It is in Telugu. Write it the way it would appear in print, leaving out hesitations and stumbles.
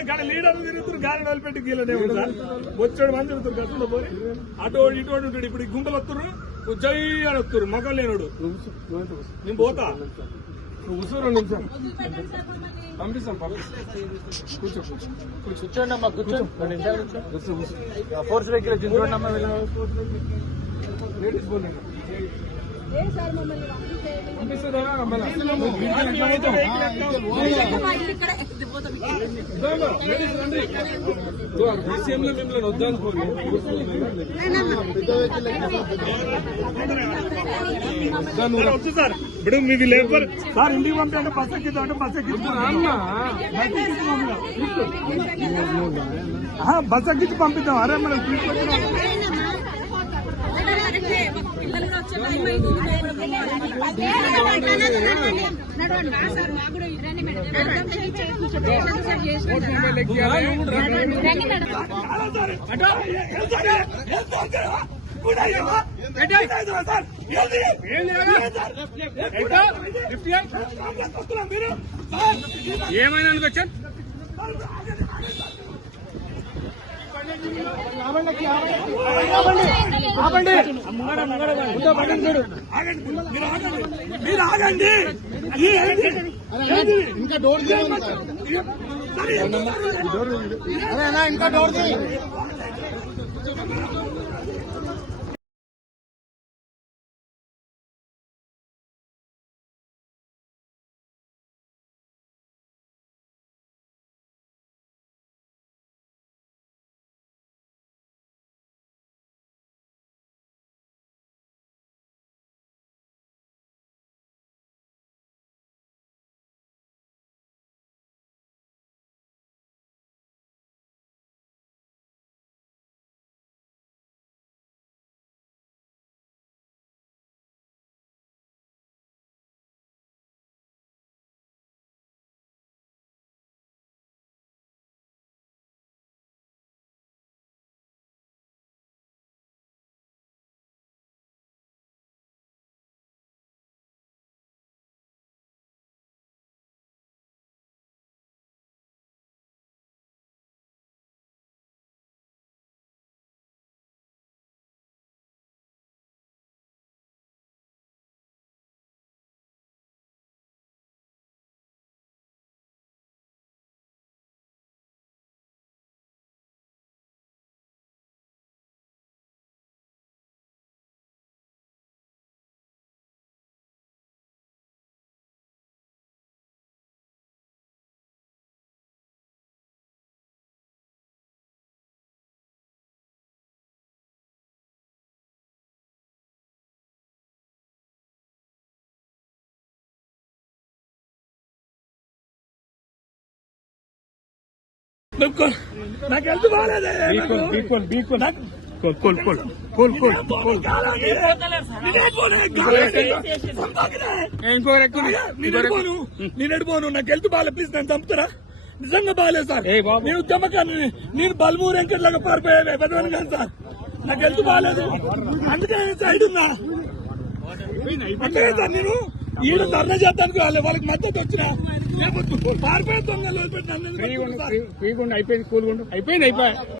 కానీ లీడర్ తిరుగుతారు గాలి వదిలిపెట్టి గీలనే ఉంటారు వచ్చాడు మంది తిరుగుతారు గతంలో పోయి అటు ఇటు ఉంటాడు. ఇప్పుడు ఈ గుంపులు వస్తున్నారు జై అని వస్తారు మగం లేనుడు నేను పోతా నువ్వు ఉసూరు నిమిషం పంపిస్తాం కూర్చో కూర్చోండి అమ్మా కూర్చోండి ఫోర్స్ వెహికల్ చూడండి అమ్మా లేడీస్ పోలేదు సార్ ఇప్పుడు మీకు లేకపోతే సార్ ఇంటికి పంపండి బస్ ఎక్కిద్దామంటే బస్ బస్ ఎక్కించి పంపిద్దాం. అరే మనం తీసుకొచ్చిన ఏమైనా అనుకోవచ్చు మీరు ఆగండి ఇంకా డోర్ ఇంకా డోర్ నాకు హెల్త్ బాగాలేదే నేనెడిపోను నాకు హెల్త్ బాగాలే ప్లీజ్ నేను చంపుతారా నిజంగా బాగాలేదు సార్ నేను ఉద్యమకాన్ని నేను బల్మూరు వెంకట్లాగా పారిపోయాను పెద్దవాళ్ళు కాదు సార్ నాకు హెల్త్ బాగాలేదు అందుకే సైడ్ ఉన్నా అంతే సార్ నేను ఈడ ధర్నా చేద్దానికి వాళ్ళకి మద్దతు వచ్చినా పారిపోయే దొంగలు అయిపోయింది కూలుగుండు అయిపోయింది